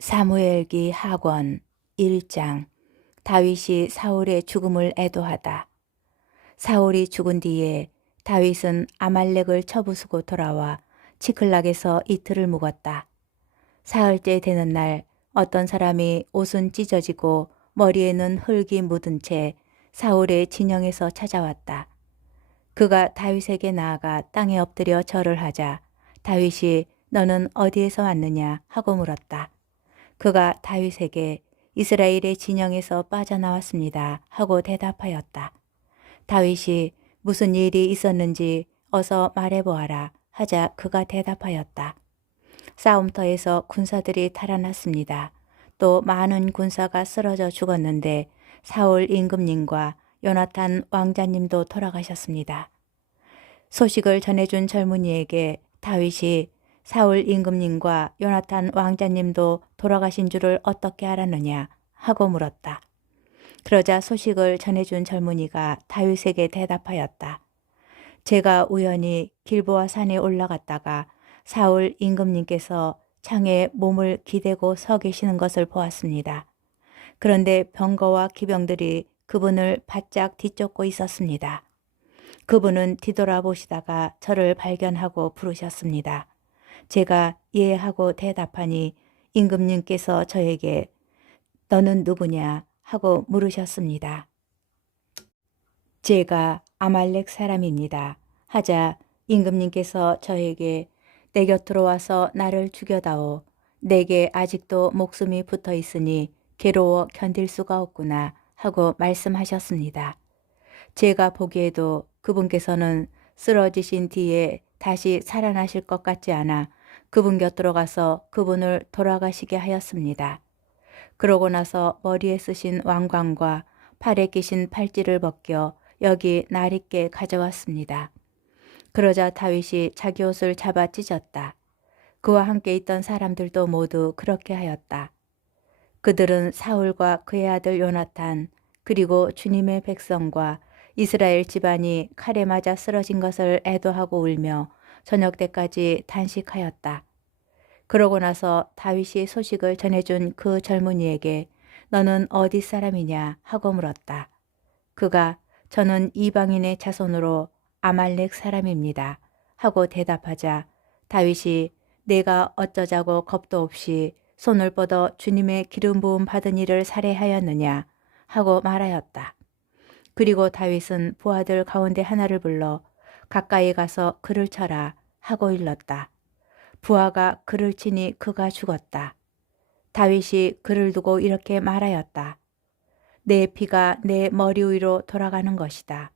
사무엘기 하권 1장. 다윗이 사울의 죽음을 애도하다. 사울이 죽은 뒤에 다윗은 아말렉을 쳐부수고 돌아와 치클락에서 이틀을 묵었다. 사흘째 되는 날 어떤 사람이 옷은 찢어지고 머리에는 흙이 묻은 채 사울의 진영에서 찾아왔다. 그가 다윗에게 나아가 땅에 엎드려 절을 하자 다윗이 너는 어디에서 왔느냐 하고 물었다. 그가 다윗에게 이스라엘의 진영에서 빠져나왔습니다 하고 대답하였다. 다윗이 무슨 일이 있었는지 어서 말해보아라 하자 그가 대답하였다. 싸움터에서 군사들이 달아났습니다. 또 많은 군사가 쓰러져 죽었는데 사울 임금님과 요나탄 왕자님도 돌아가셨습니다. 소식을 전해준 젊은이에게 다윗이 사울 임금님과 요나탄 왕자님도 돌아가신 줄을 어떻게 알았느냐 하고 물었다. 그러자 소식을 전해준 젊은이가 다윗에게 대답하였다. 제가 우연히 길보아 산에 올라갔다가 사울 임금님께서 창에 몸을 기대고 서 계시는 것을 보았습니다. 그런데 병거와 기병들이 그분을 바짝 뒤쫓고 있었습니다. 그분은 뒤돌아보시다가 저를 발견하고 부르셨습니다. 제가 예 하고 대답하니 임금님께서 저에게 너는 누구냐 하고 물으셨습니다. 제가 아말렉 사람입니다 하자 임금님께서 저에게 내 곁으로 와서 나를 죽여다오. 내게 아직도 목숨이 붙어 있으니 괴로워 견딜 수가 없구나 하고 말씀하셨습니다. 제가 보기에도 그분께서는 쓰러지신 뒤에 다시 살아나실 것 같지 않아 그분 곁으로 가서 그분을 돌아가시게 하였습니다. 그러고 나서 머리에 쓰신 왕관과 팔에 끼신 팔찌를 벗겨 여기 날 있게 가져왔습니다. 그러자 다윗이 자기 옷을 잡아 찢었다. 그와 함께 있던 사람들도 모두 그렇게 하였다. 그들은 사울과 그의 아들 요나탄 그리고 주님의 백성과 이스라엘 집안이 칼에 맞아 쓰러진 것을 애도하고 울며 저녁 때까지 단식하였다. 그러고 나서 다윗이 소식을 전해준 그 젊은이에게 너는 어디 사람이냐 하고 물었다. 그가 저는 이방인의 자손으로 아말렉 사람입니다 하고 대답하자 다윗이 내가 어쩌자고 겁도 없이 손을 뻗어 주님의 기름 부음 받은 이를 살해하였느냐 하고 말하였다. 그리고 다윗은 부하들 가운데 하나를 불러 가까이 가서 그를 쳐라 하고 일렀다. 부하가 그를 치니 그가 죽었다. 다윗이 그를 두고 이렇게 말하였다. 내 피가 내 머리 위로 돌아가는 것이다.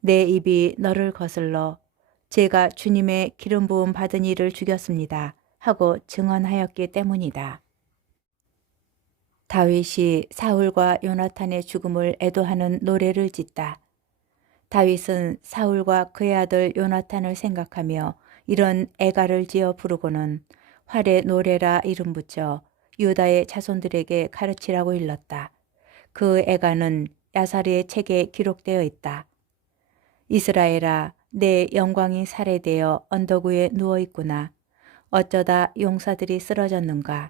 내 입이 너를 거슬러 제가 주님의 기름 부음 받은 이를 죽였습니다 하고 증언하였기 때문이다. 다윗이 사울과 요나탄의 죽음을 애도하는 노래를 짓다. 다윗은 사울과 그의 아들 요나탄을 생각하며 이런 애가를 지어 부르고는 활의 노래라 이름 붙여 유다의 자손들에게 가르치라고 일렀다. 그 애가는 야사리의 책에 기록되어 있다. 이스라엘아, 내 영광이 살해되어 언덕 위에 누워 있구나. 어쩌다 용사들이 쓰러졌는가.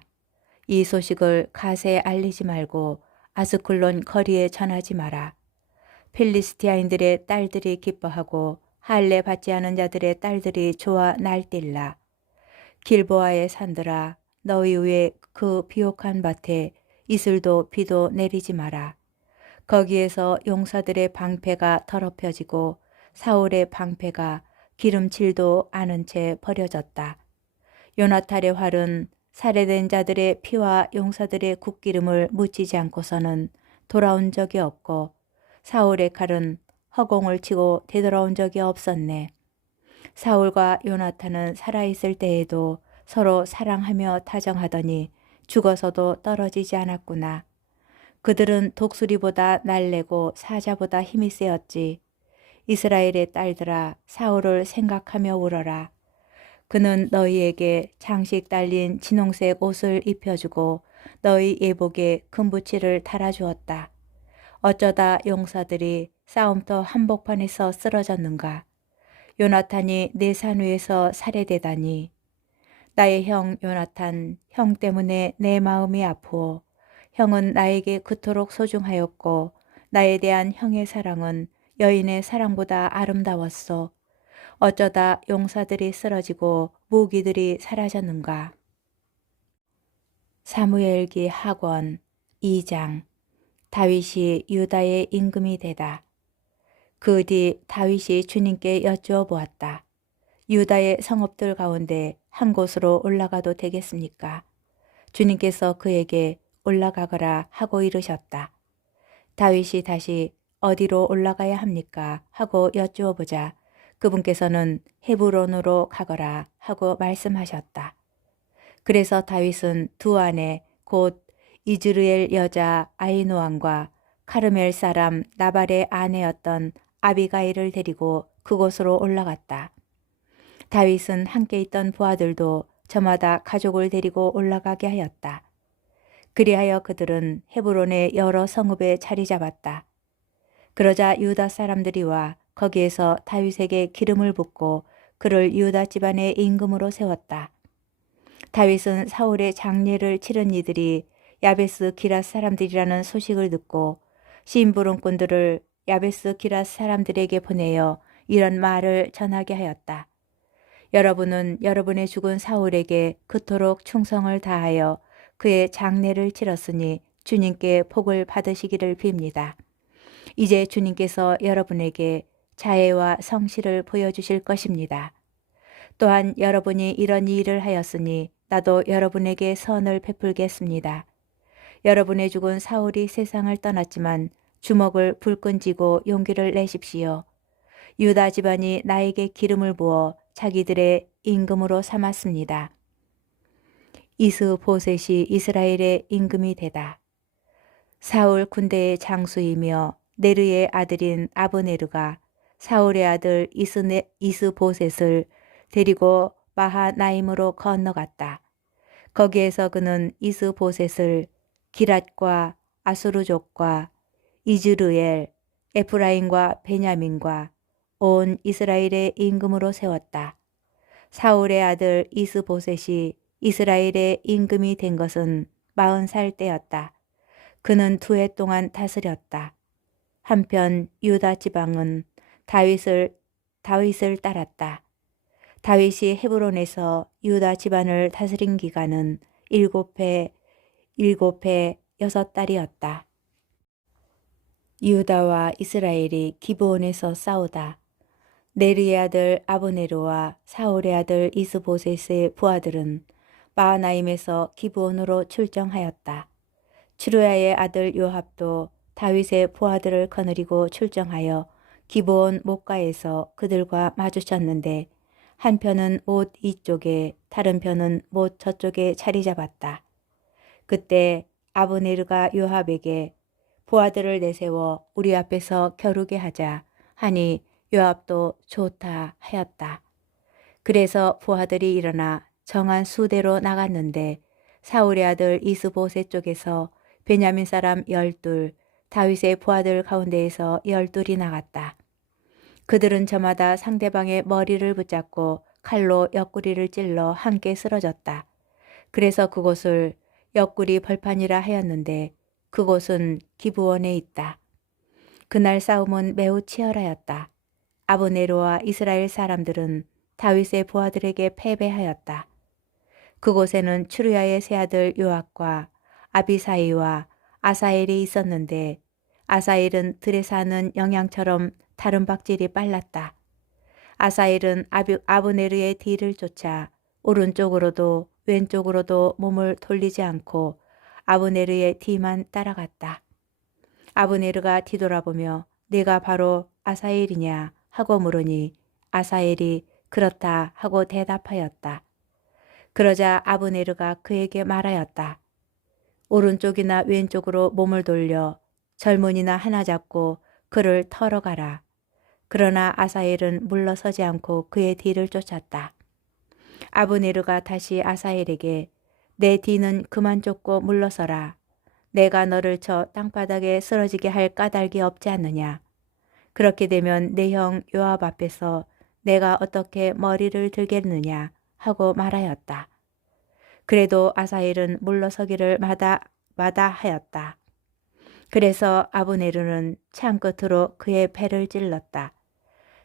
이 소식을 갓에 알리지 말고 아스클론 거리에 전하지 마라. 필리스티아인들의 딸들이 기뻐하고 할례 받지 않은 자들의 딸들이 좋아 날뛸라. 길보아의 산들아, 너희 위에 그 비옥한 밭에 이슬도 비도 내리지 마라. 거기에서 용사들의 방패가 더럽혀지고 사울의 방패가 기름칠도 않은 채 버려졌다. 요나탄의 활은 살해된 자들의 피와 용사들의 굿기름을 묻히지 않고서는 돌아온 적이 없고 사울의 칼은 허공을 치고 되돌아온 적이 없었네. 사울과 요나탄은 살아있을 때에도 서로 사랑하며 다정하더니 죽어서도 떨어지지 않았구나. 그들은 독수리보다 날래고 사자보다 힘이 세었지. 이스라엘의 딸들아, 사울을 생각하며 울어라. 그는 너희에게 장식 달린 진홍색 옷을 입혀주고 너희 예복에 금부치를 달아주었다. 어쩌다 용사들이 싸움터 한복판에서 쓰러졌는가. 요나탄이 내 산 위에서 살해되다니. 나의 형 요나탄, 형 때문에 내 마음이 아프오. 형은 나에게 그토록 소중하였고 나에 대한 형의 사랑은 여인의 사랑보다 아름다웠소. 어쩌다 용사들이 쓰러지고 무기들이 사라졌는가. 사무엘기 하권 2장. 다윗이 유다의 임금이 되다. 그 뒤 다윗이 주님께 여쭈어 보았다. 유다의 성읍들 가운데 한 곳으로 올라가도 되겠습니까? 주님께서 그에게 올라가거라 하고 이르셨다. 다윗이 다시 어디로 올라가야 합니까? 하고 여쭈어 보자 그분께서는 헤브론으로 가거라 하고 말씀하셨다. 그래서 다윗은 두 아내 곧 이즈르엘 여자 아히노암과 카르멜 사람 나발의 아내였던 아비가일을 데리고 그곳으로 올라갔다. 다윗은 함께 있던 부하들도 저마다 가족을 데리고 올라가게 하였다. 그리하여 그들은 헤브론의 여러 성읍에 자리 잡았다. 그러자 유다 사람들이 와 거기에서 다윗에게 기름을 붓고 그를 유다 집안의 임금으로 세웠다. 다윗은 사울의 장례를 치른 이들이 야베스 기랏 사람들이라는 소식을 듣고 심부름꾼들을 야베스 기랏 사람들에게 보내어 이런 말을 전하게 하였다. 여러분은 여러분의 죽은 사울에게 그토록 충성을 다하여 그의 장례를 치렀으니 주님께 복을 받으시기를 빕니다. 이제 주님께서 여러분에게 자애와 성실을 보여주실 것입니다. 또한 여러분이 이런 일을 하였으니 나도 여러분에게 선을 베풀겠습니다. 여러분의 죽은 사울이 세상을 떠났지만 주먹을 불끈 쥐고 용기를 내십시오. 유다 집안이 나에게 기름을 부어 자기들의 임금으로 삼았습니다. 이스보셋이 이스라엘의 임금이 되다. 사울 군대의 장수이며 네르의 아들인 아브네르가 사울의 아들 이스보셋을 데리고 마하나임으로 건너갔다. 거기에서 그는 이스보셋을 기랏과 아수르족과 이즈르엘, 에프라임과 베냐민과 온 이스라엘의 임금으로 세웠다. 사울의 아들 이스보셋이 이스라엘의 임금이 된 것은 40살 때였다. 그는 2해 동안 다스렸다. 한편 유다 지방은 다윗을 따랐다. 다윗이 헤브론에서 유다 집안을 다스린 기간은 7해 6달이었다. 유다와 이스라엘이 기브온에서 싸우다. 네르의 아들 아브네르와 사울의 아들 이스보셋의 부하들은 마하나임에서 기브온으로 출정하였다. 추루야의 아들 요압도 다윗의 부하들을 거느리고 출정하여 기브온 못가에서 그들과 마주쳤는데 한 편은 못 이쪽에 다른 편은 못 저쪽에 자리 잡았다. 그때 아브네르가 요압에게 부하들을 내세워 우리 앞에서 겨루게 하자 하니 요압도 좋다 하였다. 그래서 부하들이 일어나 정한 수대로 나갔는데 사울의 아들 이스보셋 쪽에서 베냐민 사람 12, 다윗의 부하들 가운데에서 12이 나갔다. 그들은 저마다 상대방의 머리를 붙잡고 칼로 옆구리를 찔러 함께 쓰러졌다. 그래서 그곳을 옆구리 벌판이라 하였는데 그곳은 기브온에 있다. 그날 싸움은 매우 치열하였다. 아브네르와 이스라엘 사람들은 다윗의 부하들에게 패배하였다. 그곳에는 추루야의 세 아들 요압과 아비사이와 아사엘이 있었는데 아사엘은 들에 사는 영양처럼 다른 박질이 빨랐다. 아사엘은 아브네르의 뒤를 쫓아 오른쪽으로도 왼쪽으로도 몸을 돌리지 않고 아브네르의 뒤만 따라갔다. 아브네르가 뒤돌아보며 네가 바로 아사엘이냐 하고 물으니 아사엘이 그렇다 하고 대답하였다. 그러자 아브네르가 그에게 말하였다. 오른쪽이나 왼쪽으로 몸을 돌려 젊은이나 하나 잡고 그를 털어가라. 그러나 아사엘은 물러서지 않고 그의 뒤를 쫓았다. 아브네르가 다시 아사엘에게 내 뒤는 그만 쫓고 물러서라. 내가 너를 쳐 땅바닥에 쓰러지게 할 까닭이 없지 않느냐. 그렇게 되면 내 형 요압 앞에서 내가 어떻게 머리를 들겠느냐 하고 말하였다. 그래도 아사헬은 물러서기를 마다하였다. 그래서 아브네르는 창 끝으로 그의 배를 찔렀다.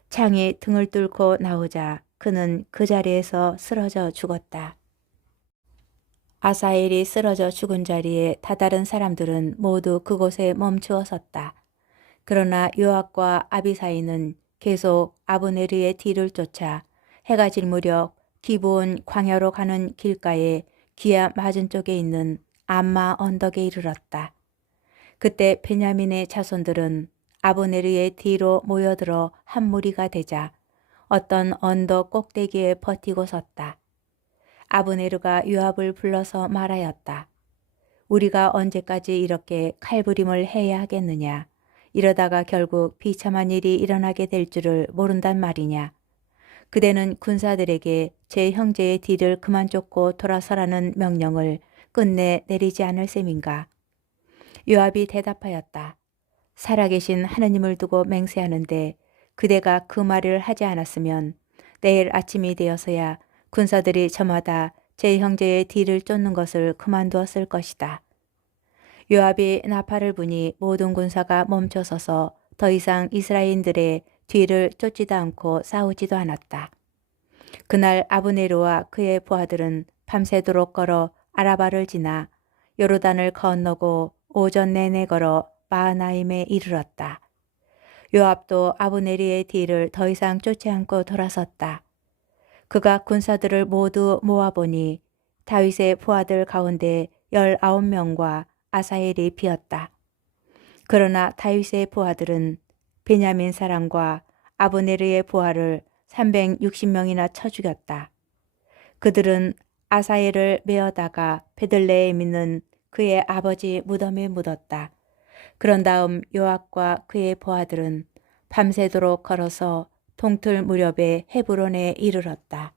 창이 등을 뚫고 나오자 그는 그 자리에서 쓰러져 죽었다. 아사헬이 쓰러져 죽은 자리에 다다른 사람들은 모두 그곳에 멈추어 섰다. 그러나 요압과 아비사이는 계속 아브네르의 뒤를 쫓아 해가 질 무렵 기브온 광야로 가는 길가에 기아 맞은쪽에 있는 암마 언덕에 이르렀다. 그때 베냐민의 자손들은 아브네르의 뒤로 모여들어 한 무리가 되자 어떤 언덕 꼭대기에 버티고 섰다. 아브네르가 요압을 불러서 말하였다. 우리가 언제까지 이렇게 칼부림을 해야 하겠느냐. 이러다가 결국 비참한 일이 일어나게 될 줄을 모른단 말이냐. 그대는 군사들에게 제 형제의 뒤를 그만 쫓고 돌아서라는 명령을 끝내 내리지 않을 셈인가. 요압이 대답하였다. 살아계신 하느님을 두고 맹세하는데 그대가 그 말을 하지 않았으면 내일 아침이 되어서야 군사들이 저마다 제 형제의 뒤를 쫓는 것을 그만두었을 것이다. 요압이 나팔을 부니 모든 군사가 멈춰서서 더 이상 이스라엘인들의 뒤를 쫓지도 않고 싸우지도 않았다. 그날 아브네르와 그의 부하들은 밤새도록 걸어 아라바를 지나 요르단을 건너고 오전 내내 걸어 마하나임에 이르렀다. 요압도 아브네르의 뒤를 더 이상 쫓지 않고 돌아섰다. 그가 군사들을 모두 모아보니 다윗의 부하들 가운데 19명과 아사헬이 비었다. 그러나 다윗의 부하들은 베냐민 사람과 아브네르의 부하를 360명이나 쳐 죽였다. 그들은 아사헬을 메어다가 베들레헴에 있는 그의 아버지 무덤에 묻었다. 그런 다음 요압과 그의 부하들은 밤새도록 걸어서 동틀 무렵에 헤브론에 이르렀다.